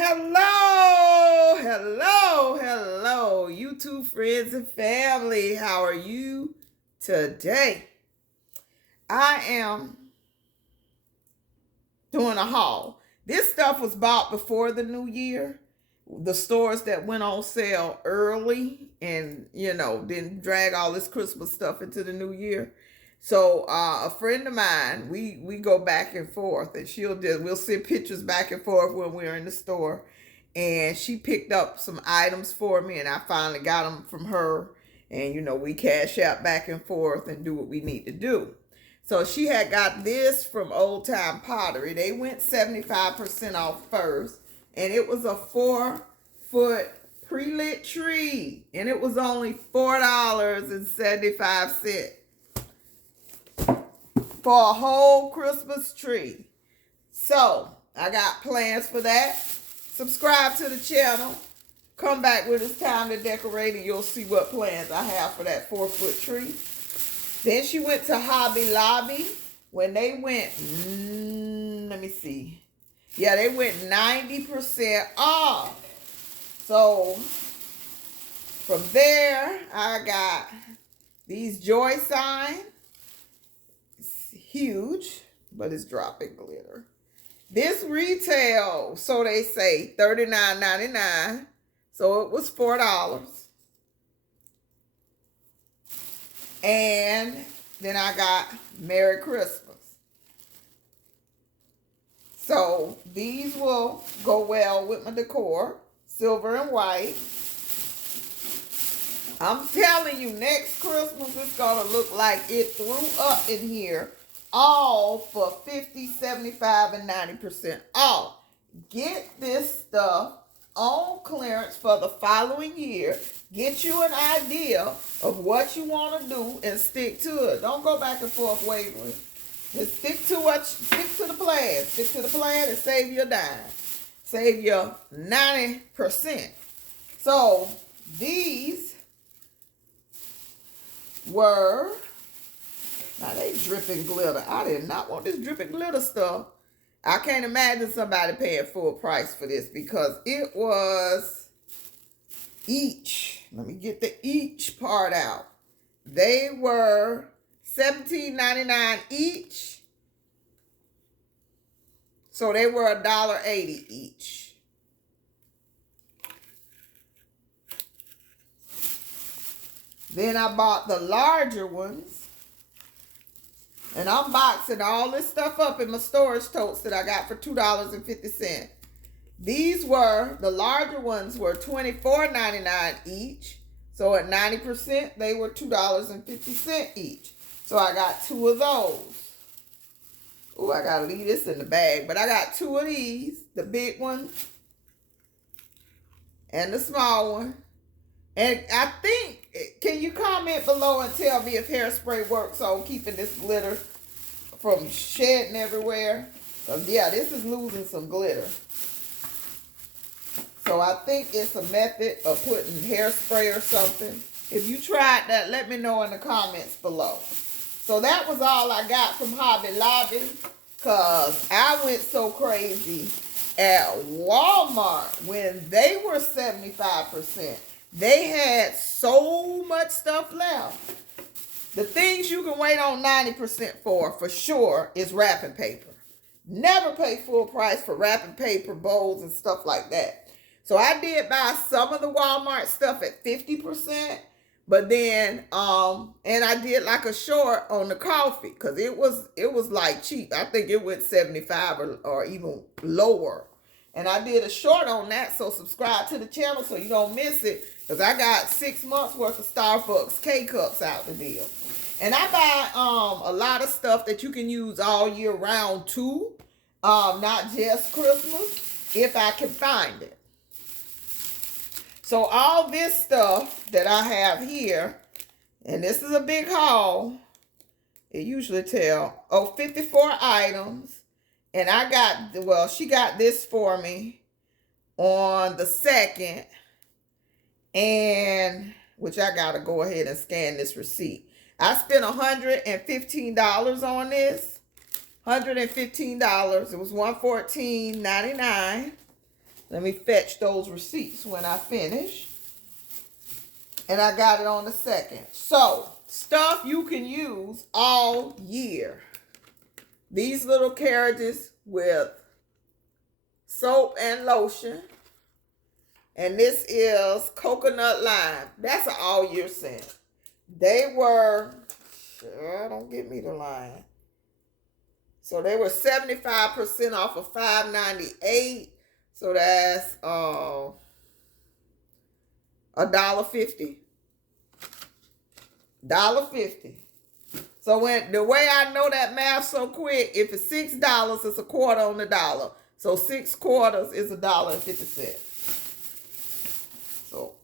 Hello, YouTube friends and family. How are you today? I am doing a haul. This stuff was bought before the new year. The stores that went on sale early and, didn't drag all this Christmas stuff into the new year. So a friend of mine, we go back and forth, and we'll send pictures back and forth when we're in the store. And she picked up some items for me, and I finally got them from her. And, we cash out back and forth and do what we need to do. So she had got this from Old Time Pottery. They went 75% off first. And it was a 4-foot pre-lit tree. And it was only $4.75 for a whole Christmas tree. So I got plans for that. Subscribe to the channel. Come back when it's time to decorate, and you'll see what plans I have for that 4-foot tree. Then she went to Hobby Lobby. When they went, let me see. Yeah, they went 90% off. So from there, I got these joy signs. It's huge, but it's dropping glitter. This retail, so they say, $39.99. So it was $4. And then I got Merry Christmas. So these will go well with my decor. Silver and white. I'm telling you, next Christmas it's going to look like it threw up in here. All for 50, 75, and 90% off. Get this stuff on clearance for the following year. Get you an idea of what you want to do and stick to it. Don't go back and forth wavering. Just stick to the plan. Stick to the plan and save your dime. Save your 90%. So these were, now they dripping glitter. I did not want this dripping glitter stuff. I can't imagine somebody paying full price for this because it was each. Let me get the each part out. They were $17.99 each. So they were $1.80 each. Then I bought the larger ones. And I'm boxing all this stuff up in my storage totes that I got for $2.50. These were, the larger ones were $24.99 each. So at 90%, they were $2.50 each. So I got 2 of those. Oh, I got to leave this in the bag. But I got 2 of these, the big one and the small one. And I think, can you comment below and tell me if hairspray works on keeping this glitter from shedding everywhere? Because, yeah, this is losing some glitter. So I think it's a method of putting hairspray or something. If you tried that, let me know in the comments below. So that was all I got from Hobby Lobby. Because I went so crazy at Walmart when they were 75%. They had so much stuff left. The things you can wait on 90% for sure, is wrapping paper. Never pay full price for wrapping paper, bowls, and stuff like that. So I did buy some of the Walmart stuff at 50%. But then, and I did like a short on the coffee because it was like cheap. I think it went 75 or even lower. And I did a short on that, so subscribe to the channel so you don't miss it. Because I got 6 months worth of Starbucks K-Cups out the deal. And I buy a lot of stuff that you can use all year round too. Not just Christmas, if I can find it. So all this stuff that I have here, and this is a big haul. It usually tell, 54 items. And I got, well, she got this for me on the 2nd. And, which I got to go ahead and scan this receipt. I spent $115 on this. $115. It was $114.99. Let me fetch those receipts when I finish. And I got it on the 2nd. So, stuff you can use all year. These little carriages with soap and lotion. And this is coconut lime. That's an all year scent. They were, don't get me the line. So they were 75% off of $5.98. So that's $1.50. $1.50. So when the way I know that math so quick, if it's $6, it's a quarter on the dollar. So 6 quarters is $1.50. So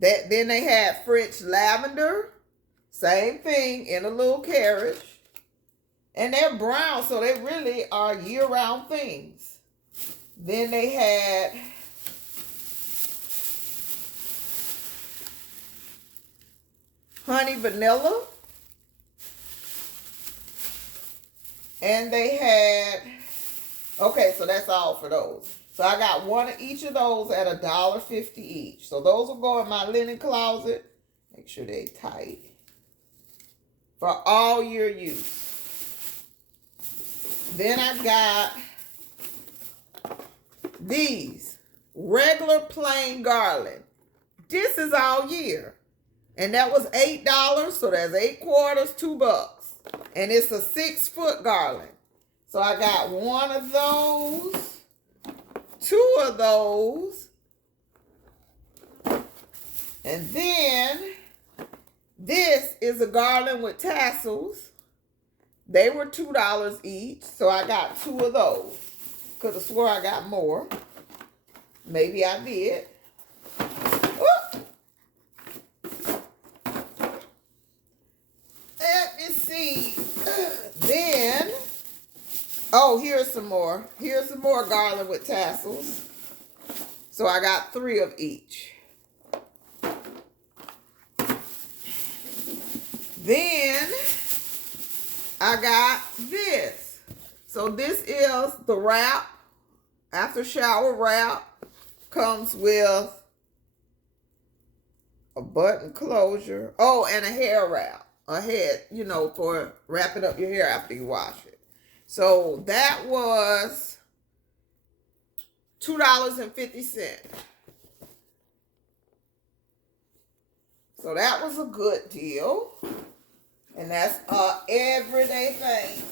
that then they had French lavender, same thing in a little carriage. And they're brown, so they really are year-round things. Then they had honey vanilla. And they had, okay, so that's all for those. So I got one of each of those at $1.50 each. So those will go in my linen closet. Make sure they tight. For all year use. Then I got these regular plain garland. This is all year. And that was $8. So that's 8 quarters, $2. And it's a 6-foot garland. So I got one of those, 2 of those. And then this is a garland with tassels. They were $2 each, so I got 2 of those. Could have swore I got more. Maybe I did. Whoop. Let me see. Then, oh, here's some more. Here's some more garland with tassels. So I got 3 of each. Then I got this. So this is the wrap, after shower wrap. Comes with a button closure. Oh, and a hair wrap. A head, you know, for wrapping up your hair after you wash it. So that was $2.50. So that was a good deal. And that's a everyday thing.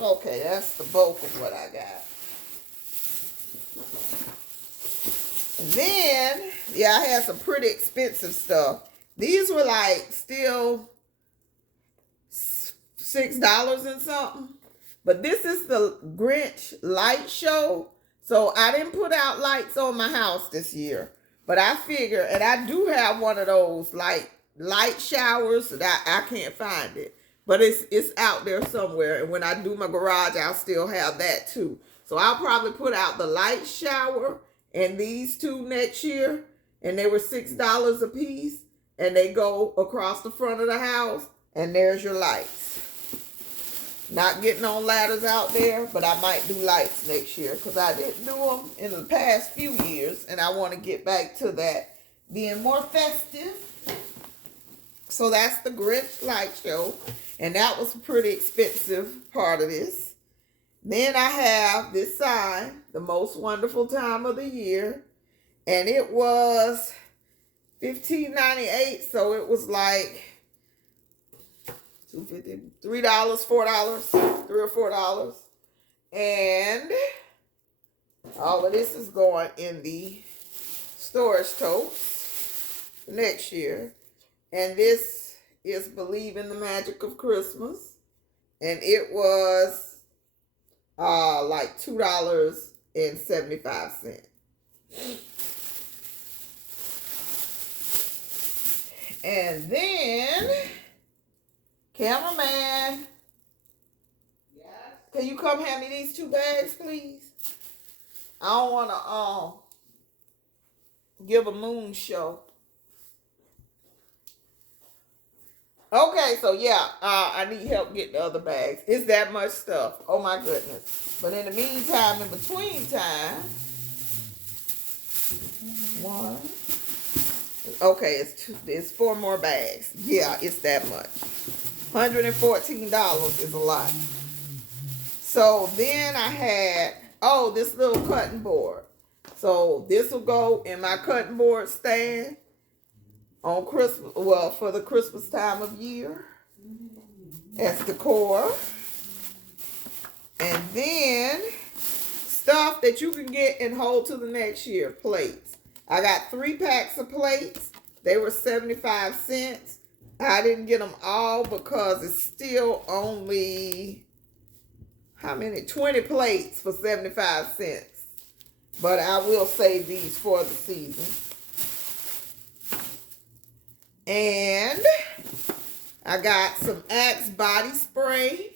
Okay, that's the bulk of what I got. And then, yeah, I had some pretty expensive stuff. These were like still $6 and something. But this is the Grinch Light show. So I didn't put out lights on my house this year. But I figure, and I do have one of those like light showers that I can't find it. But it's out there somewhere. And when I do my garage, I'll still have that too. So I'll probably put out the light shower and these 2 next year. And they were $6 a piece. And they go across the front of the house. And there's your lights. Not getting on ladders out there, but I might do lights next year because I didn't do them in the past few years, and I want to get back to that being more festive. So that's the Grinch Light Show, and that was a pretty expensive part of this. Then I have this sign, the most wonderful time of the year, and it was $15.98, so it was like $2.50, $3, $4, $3 or $4. And all of this is going in the storage totes next year. And this is Believe in the Magic of Christmas. And it was like $2.75. And then, cameraman, yes, can you come hand me these 2 bags, please? I don't want to give a moon show. Okay, so yeah, I need help getting the other bags. It's that much stuff. Oh my goodness. But in the meantime, in between time, one. Okay, it's 4 more bags. Yeah, it's that much. $114 is a lot. So then I had, oh, this little cutting board. So this will go in my cutting board stand on Christmas, well, for the Christmas time of year as decor. And then stuff that you can get and hold to the next year, plates. I got 3 packs of plates. They were 75 cents. I didn't get them all because it's still only, how many? 20 plates for 75 cents. But I will save these for the season. And I got some Axe body spray.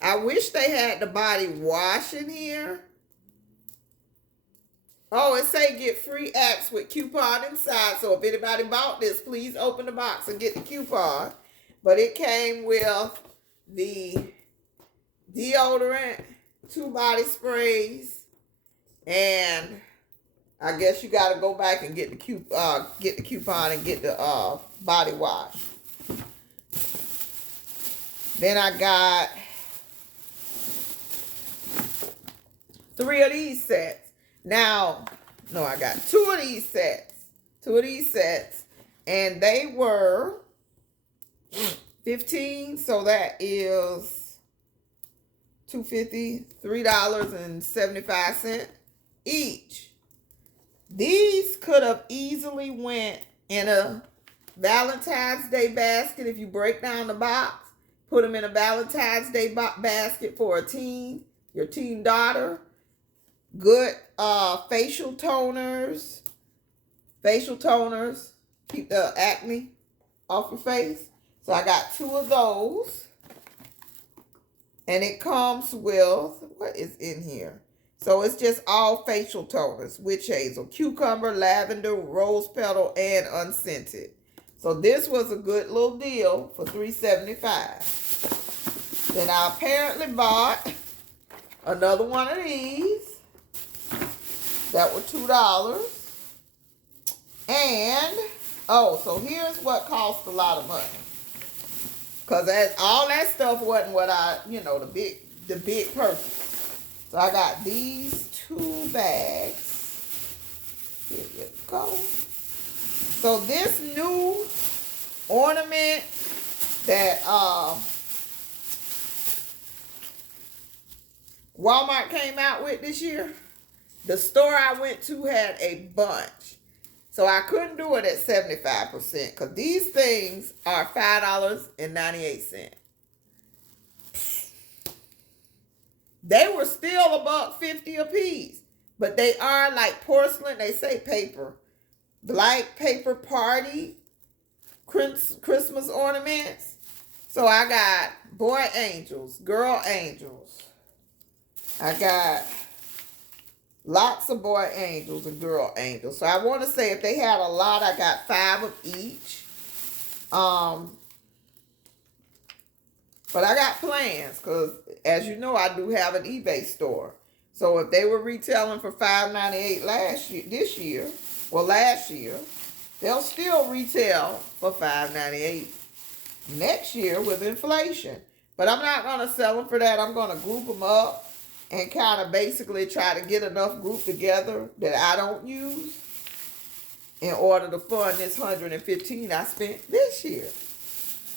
I wish they had the body wash in here. Oh, it say get free Axe with coupon inside. So if anybody bought this, please open the box and get the coupon. But it came with the deodorant, 2 body sprays, and I guess you got to go back and get the coupon and get the body wash. Then I got 3 of these sets. Now, no, I got 2 of these sets. 2 of these sets. And they were 15, so that is $2.50, $3.75 each. These could have easily went in a Valentine's Day basket if you break down the box. Put them in a Valentine's Day basket for a teen, your teen daughter. Good facial toners. Keep the acne off your face. So I got 2 of those. And it comes with, what is in here? So it's just all facial toners. Witch hazel, cucumber, lavender, rose petal, and unscented. So this was a good little deal for $3.75. Then I apparently bought another one of these. That were $2. And, oh, so here's what cost a lot of money. Because all that stuff wasn't what I, the big purchase. So I got these 2 bags. Here you go. So this new ornament that Walmart came out with this year, the store I went to had a bunch. So I couldn't do it at 75% because these things are $5.98. They were still $1.50 a piece, but they are like porcelain. They say paper, black paper party Christmas ornaments. So I got boy angels, girl angels. I got lots of boy angels and girl angels. So I want to say if they had a lot, I got 5 of each. But I got plans because, as you know, I do have an eBay store. So if they were retailing for $5.98 last year, they'll still retail for $5.98 next year with inflation. But I'm not going to sell them for that. I'm going to group them up and kind of basically try to get enough group together that I don't use in order to fund this $115 I spent this year.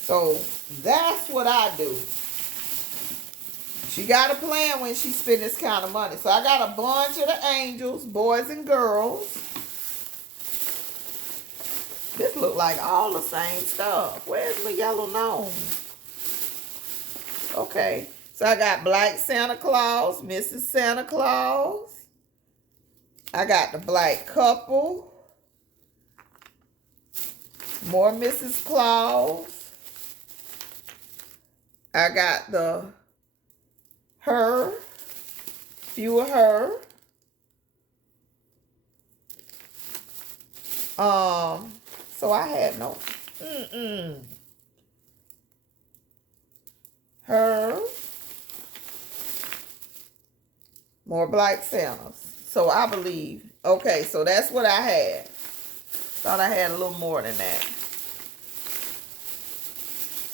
So that's what I do. She got a plan when she spend this kind of money. So I got a bunch of the angels, boys and girls. This look like all the same stuff. Where's my yellow nose? Okay. So I got Black Santa Claus, Mrs. Santa Claus. I got the black couple. More Mrs. Claus. I got her. Few of her. So I had no. her. More Black Santas. So I believe. Okay, so that's what I had. Thought I had a little more than that.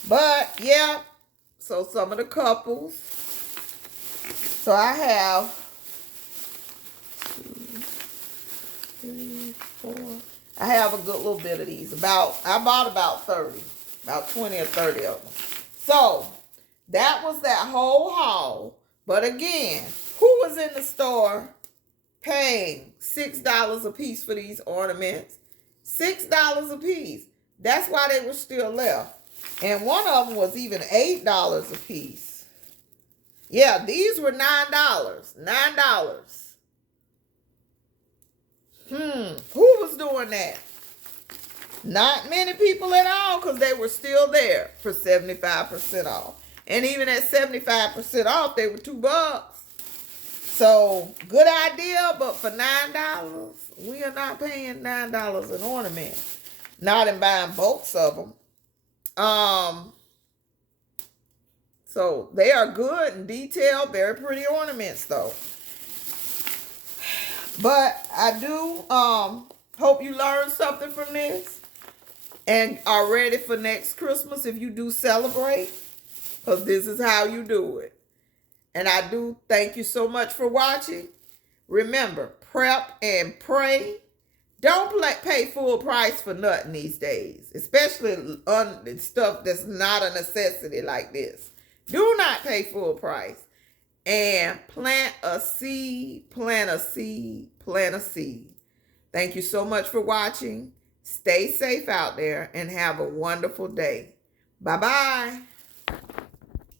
But, yeah. So some of the couples. So I have 2, 3, 4. I have a good little bit of these. I bought about 30. About 20 or 30 of them. So, that was that whole haul. But again, who was in the store paying $6 a piece for these ornaments? $6 a piece. That's why they were still left. And one of them was even $8 a piece. Yeah, these were $9. $9. Who was doing that? Not many people at all, because they were still there for 75% off. And even at 75% off, they were $2. So, good idea, but for $9, we are not paying $9 an ornament. Not in buying bulks of them. So, they are good and detailed, very pretty ornaments, though. But I do hope you learned something from this and are ready for next Christmas if you do celebrate, because this is how you do it. And I do thank you so much for watching. Remember, prep and pray. Don't pay full price for nothing these days, especially on stuff that's not a necessity like this. Do not pay full price. And plant a seed, plant a seed, plant a seed. Thank you so much for watching. Stay safe out there and have a wonderful day. Bye-bye.